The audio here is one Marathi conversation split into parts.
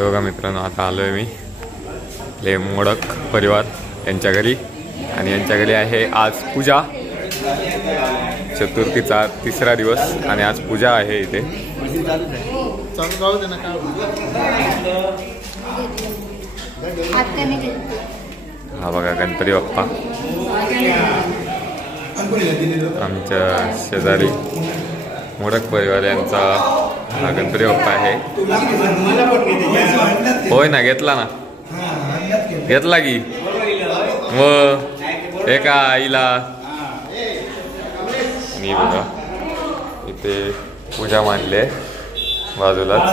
बघा मित्रांनो, आता आलोय मी ले मोडक परिवार यांच्या घरी आणि यांच्या घरी आहे आज पूजा. चतुर्थीचा तिसरा दिवस आणि आज पूजा आहे इथे. हा बघा गणपती बाप्पा आमच्या शेजारी मोडक परिवार यांचा हा गणपती बाप्पा आहे. होय ना, घेतला ना, घेतला की मग एका आईला. मी बघा इथे पूजा मांडली आहे बाजूलाच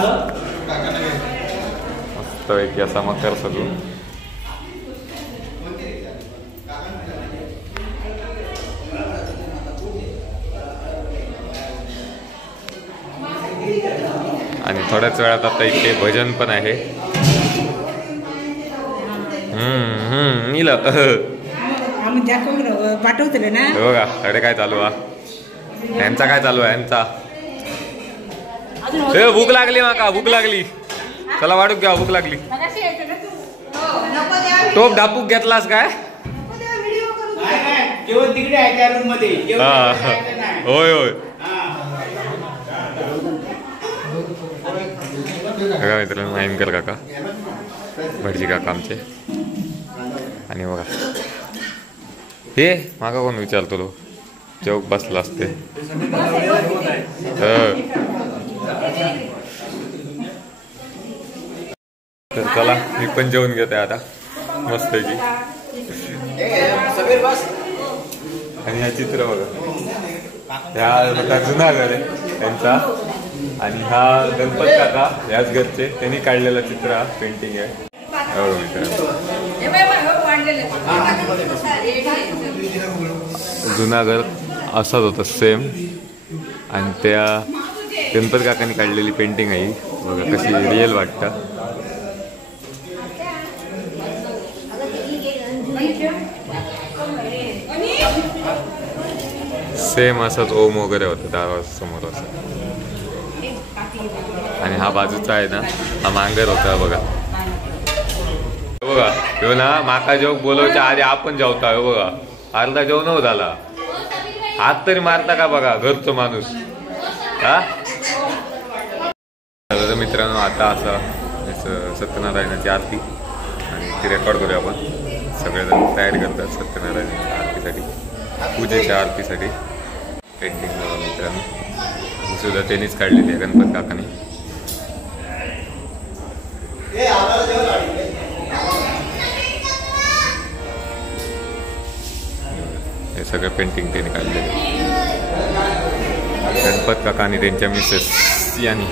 मस्तपैकी असा मकर सजून. आणि थोड्याच वेळात आता इथे भजन पण आहे. पाठवतले ना बघा अरे काय चालू आहे यांचा, काय चालू आहे यांचा. भूक लागली माका, भूक लागली, चला वाढूक घ्या, भूक लागली. टोप ढापूक घेतलास काय? होय होय बघा मित्रांनो, माहिमकर काका, भटजी काका आमचे. आणि बघा हे मागा कोण विचारतो लो जेव्हा बसला असते. तर चला मी पण जेवण घेते आता मस्त की. आणि हा चित्र बघा, ह्या जुना घर आहे त्यांचा आणि हा गणपत काका याच घरचे त्यांनी काढलेला चित्र, हा पेंटिंग आहे. जुना घर असाच होता सेम आणि त्या गणपत काकांनी काढलेली पेंटिंग आहे बघा, कशी रिअल वाटतं. सेम असाच ओम वगैरे होतं दारासमोर असं. आणि हा बाजूचा आहे ना, हा मांगर होता बघा. बघा ह्यो ना माका जेव्हा बोलवच्या आधी आपण जेवता. बघा अर्धा जेवण झाला, हात तरी मारता का बघा घरचो माणूस. हा मित्रांनो, आता असं सत्यनारायणाची आरती आणि ती रेकॉर्ड करूया आपण. सगळेजण तयारी करतात सत्यनारायणाच्या आरतीसाठी, पूजेच्या आरतीसाठी. पेंटिंग बघा मित्रांनो, ही सुद्धा त्यांनीच काढलेली आहे गणपत काकाने. हे सगळं पेंटिंग त्यांनी काढलेलं गणपत काका आणि त्यांच्या मिसेस यांनी.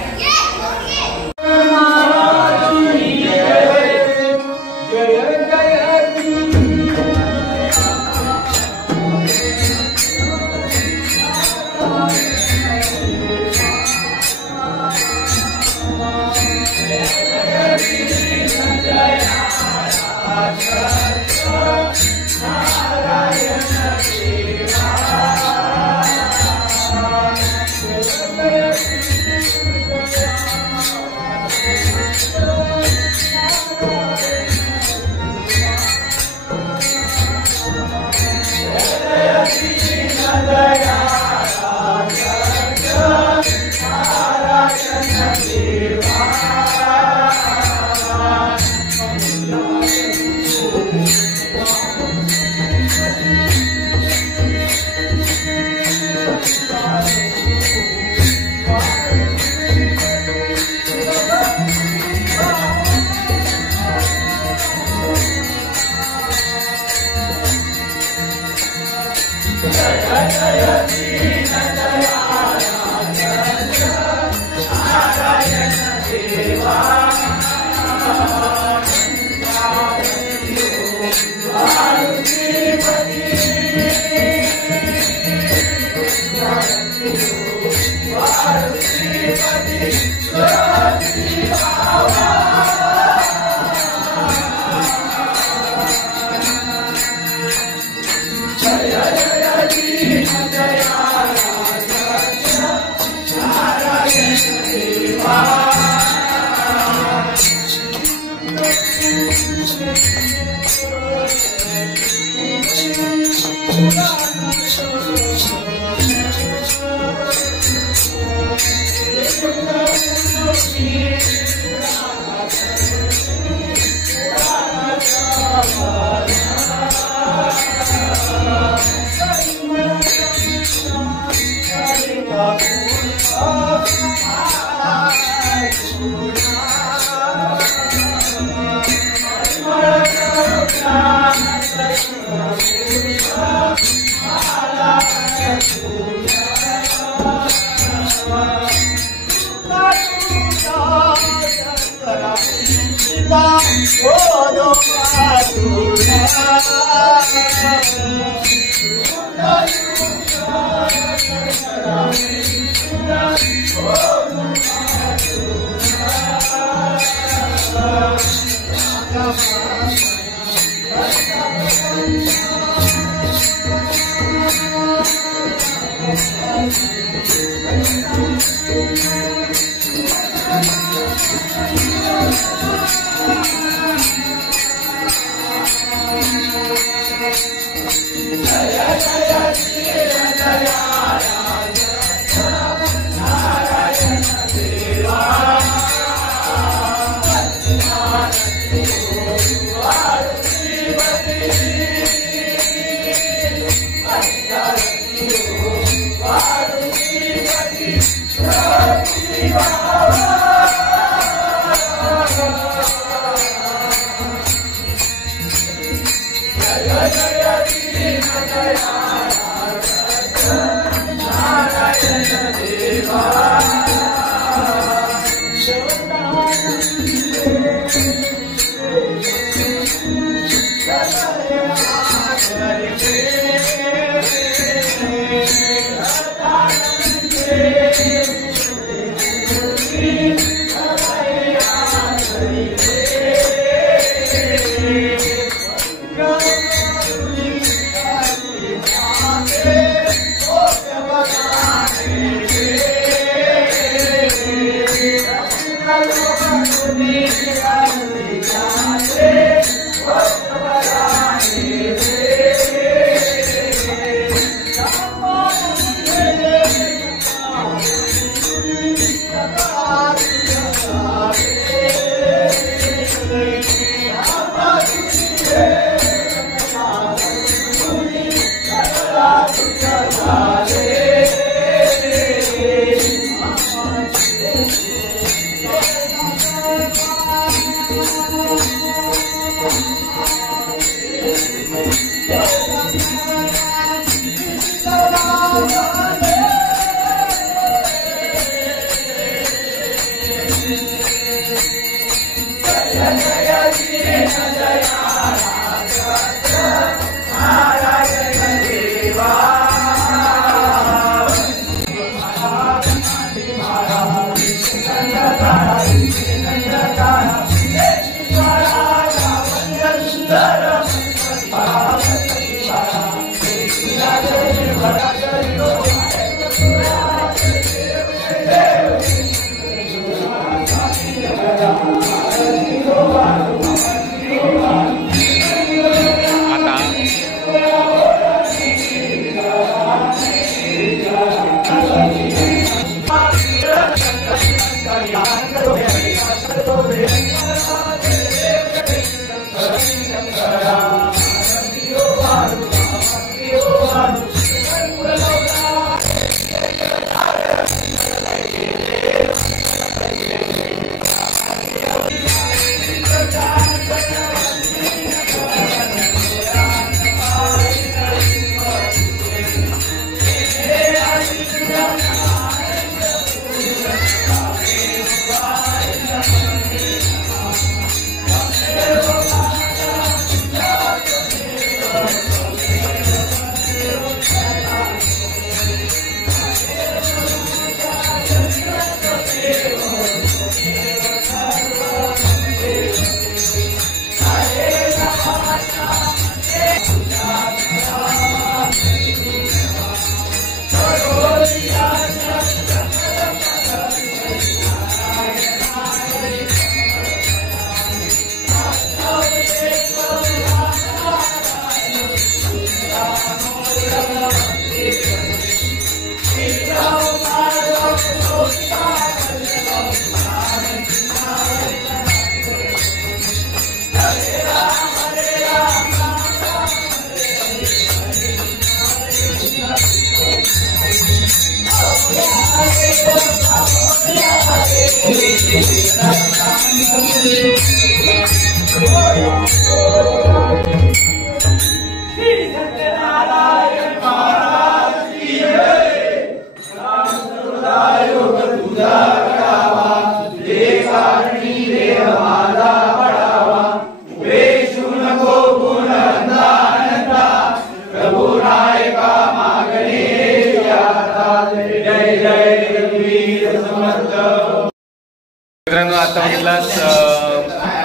मित्रांनो, आता बघितलाच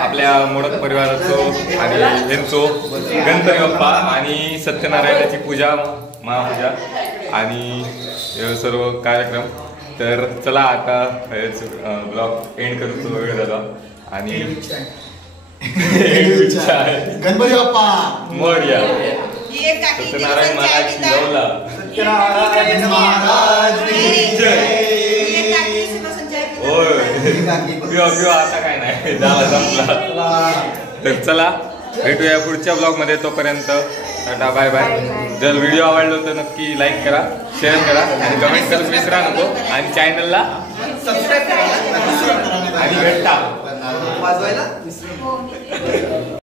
आपल्या मोडक परिवाराचो आणि यांचो गणपती बाप्पा आणि सत्यनारायणाची पूजा, महापूजा आणि सर्व कार्यक्रम. तर चला आता ब्लॉग एंड करूचो वेळ झाला आणि गणपती बाप्पा मोरया. सत्यनारायण महाराज की जवला. सत्यनारायण महाराज की जय. होय पिवा आता काय नाही, झाला संपला. तर चला भेटूया पुढच्या ब्लॉग मध्ये. तोपर्यंत टाटा, बाय बाय. जर व्हिडिओ आवडला तर नक्की लाईक करा, शेअर करा आणि कमेंट करायला विसरा नको. आणि चॅनलला सबस्क्राईब करा आणि भेटा वाजवायला.